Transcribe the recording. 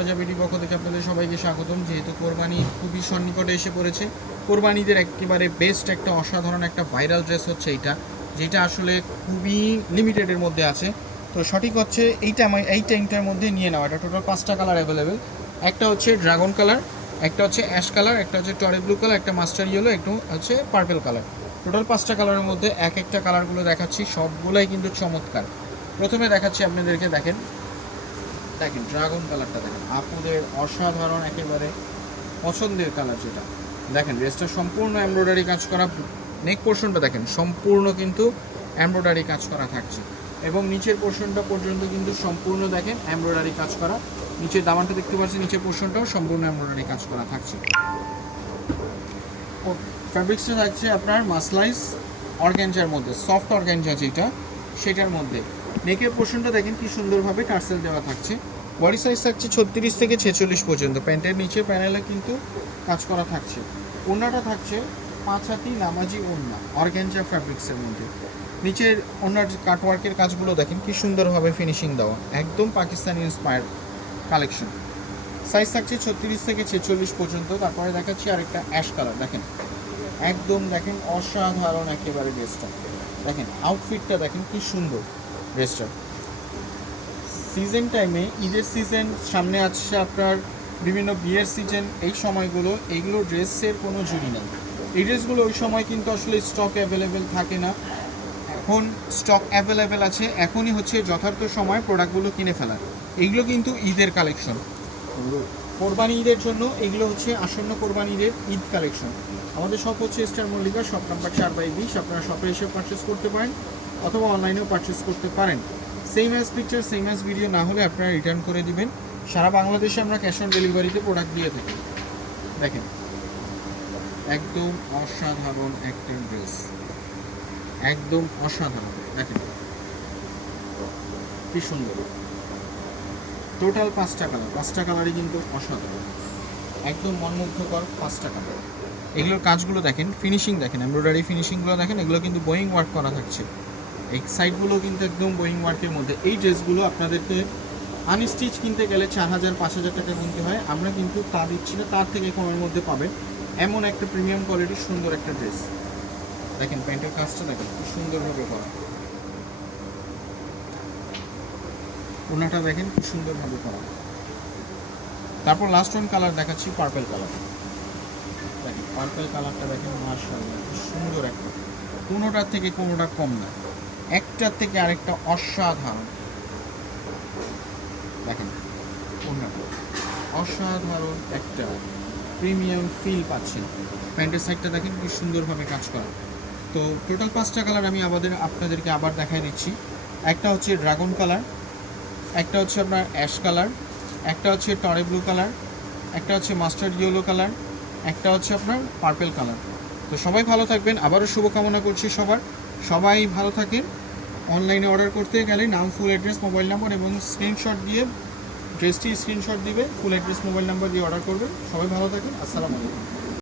Plaza BD পক্ষ থেকে আপনাদের সবাইকে স্বাগতম। যেহেতু কোরবানি খুবই সন্নিকটে এসে পড়েছে, কোরবানিদের একেবারে বেস্ট একটা অসাধারণ একটা ভাইরাল ড্রেস হচ্ছে এইটা, যেটা আসলে খুবই লিমিটেডের মধ্যে আছে। তো সঠিক হচ্ছে এইটা এই টাইমটার মধ্যে নিয়ে নেওয়া। এটা টোটাল 5টা কালার অ্যাভেলেবেল। একটা হচ্ছে ড্রাগন কালার, একটা হচ্ছে অ্যাশ কালার, একটা হচ্ছে টরে ব্লু কালার, একটা মাস্টার ইয়েলো, একটা হচ্ছে পার্পল কালার। টোটাল 5টা কালারের মধ্যে এক একটা কালারগুলো দেখাচ্ছি, সবগুলোই কিন্তু চমৎকার। প্রথমে দেখাচ্ছি আপনাদেরকে, দেখেন ড্রাগন কালারটা দেখেন, আপুদের অসাধারণ একেবারে পছন্দের কালার যেটা। দেখেন ড্রেসটা সম্পূর্ণ এমব্রয়ডারি কাজ করা, নেক পোর্শনটা দেখেন সম্পূর্ণ কিন্তু এমব্রয়ডারি কাজ করা থাকছে, এবং নিচের পোর্শনটা পর্যন্ত কিন্তু সম্পূর্ণ দেখেন এমব্রয়ডারি কাজ করা। নিচের দামানটা দেখতে পাচ্ছেন, নিচের পোর্শনটাও সম্পূর্ণ এমব্রয়ডারি কাজ করা থাকছে। ফ্যাব্রিক্সটা থাকছে আপনার মাসলাইস অর্গ্যানজার মধ্যে, সফট অর্গ্যানজা যেটা সেটার মধ্যে। নেকের পোর্শনটা দেখেন কি সুন্দরভাবে টার্সেল দেওয়া থাকছে। বডি সাইজ থাকছে 36 থেকে 46 পর্যন্ত। প্যান্টের নিচে প্যানেলে কিন্তু কাজ করা থাকছে। ওড়নাটা থাকছে 5 হাতি নামাজি ওড়না অর্গ্যানজা ফ্যাব্রিক্সের মধ্যে। নিচের ওড়নার কাটওয়ার্কের কাজগুলো দেখেন কি সুন্দরভাবে ফিনিশিং দেওয়া, একদম পাকিস্তানি ইন্সপায়ার্ড কালেকশন। সাইজ থাকছে 36 থেকে 46 পর্যন্ত। তারপরে দেখাচ্ছি আরেকটা অ্যাশ কালার, দেখেন একদম দেখেন অসাধারণ একেবারে ড্রেসটা। দেখেন আউটফিটটা দেখেন কি সুন্দর ড্রেসটা। সিজন টাইমে, ঈদের সিজন সামনে আসছে, আপনার বিভিন্ন বিয়ের সিজন, এই সময়গুলো এইগুলো ড্রেসের কোনো জুড়ি নেই। এই ড্রেসগুলো ওই সময় কিন্তু আসলে স্টক অ্যাভেলেবেল থাকে না, এখন স্টক অ্যাভেলেবেল আছে। এখনই হচ্ছে যথার্থ সময় প্রোডাক্টগুলো কিনে ফেলার। এইগুলো কিন্তু ঈদের কালেকশন, কোরবানি ঈদের জন্য এগুলো হচ্ছে আসন্ন কোরবানি ঈদের ঈদ কালেকশন। আমাদের শপ হচ্ছে স্টার মল্লিকা, শপ নাম্বার 4/20। আপনারা শপে এসে পারচেস করতে পারেন অথবা অনলাইনেও পারচেস করতে পারেন। Same as picture same as video না হলে আপনারা রিটার্ন করে দিবেন। সারা বাংলাদেশে আমরা ক্যাশ অন ডেলিভারিতে প্রোডাক্ট দিয়ে থাকি। দেখেন একদম অসাধারণ একটা ড্রেস, একদম অসাধারণ। দেখেন কি সুন্দর, টোটাল 5টা কালার, 5টা কালারই কিন্তু অসাধারণ, একদম মনমুগ্ধকর 5টা কালার। এগুলোর কাজগুলো দেখেন, ফিনিশিং দেখেন, এমব্রয়ডারি ফিনিশিংগুলো দেখেন, এগুলো কিন্তু বোয়িং ওয়ার্ক করা থাকছে। এই সাইডগুলো কিন্তু একদম বোয়িং ওয়ার্কের মধ্যে। এই ড্রেসগুলো আপনাদেরকে আনস্টিচ কিনতে গেলে 4000-5000 টাকা কিনতে হয়, আমরা কিন্তু তা দিচ্ছি না, তার থেকে কমের মধ্যে পাবেন এমন একটা প্রিমিয়াম কোয়ালিটির সুন্দর একটা ড্রেস। দেখেন প্যান্টের কাজটা দেখেন খুব সুন্দরভাবে করা, ওনাটা দেখেন খুব সুন্দরভাবে করা। তারপর লাস্ট ওয়ান কালার দেখাচ্ছি, পার্পল কালার। দেখেন পার্পল কালারটা দেখেন, মাশাআল্লাহ খুব সুন্দর একটা, কোনোটার থেকে কোনোটা কম না, একটার থেকে আরেকটা অসাধারণ। দেখেন ওনাটা অসাধারণ একটা প্রিমিয়াম ফিল পাচ্ছেন। প্যান্টের সাইডটা দেখেন কি সুন্দরভাবে কাজ করা। তো টোটাল 5টা কালার আমি আপনাদেরকে আবার দেখাই দিচ্ছি। একটা হচ্ছে ড্রাগন কালার, একটা হচ্ছে আপনার অ্যাশ কালার, একটা হচ্ছে টরে ব্লু কালার, একটা হচ্ছে মাস্টার্ড ইয়েলো কালার, একটা হচ্ছে আপনার পার্পল কালার। তো সবাই ভালো থাকবেন, আবারও শুভকামনা করছি সবাই ভালো থাকেন। অনলাইনে অর্ডার করতে গেলে নাম, ফুল অ্যাড্রেস, মোবাইল নাম্বার এবং স্ক্রিনশট দিয়ে ড্রেসটি স্ক্রিনশট দিবে, ফুল অ্যাড্রেস মোবাইল নাম্বার দিয়ে অর্ডার করবেন। সবাই ভালো থাকেন, আসসালামু আলাইকুম।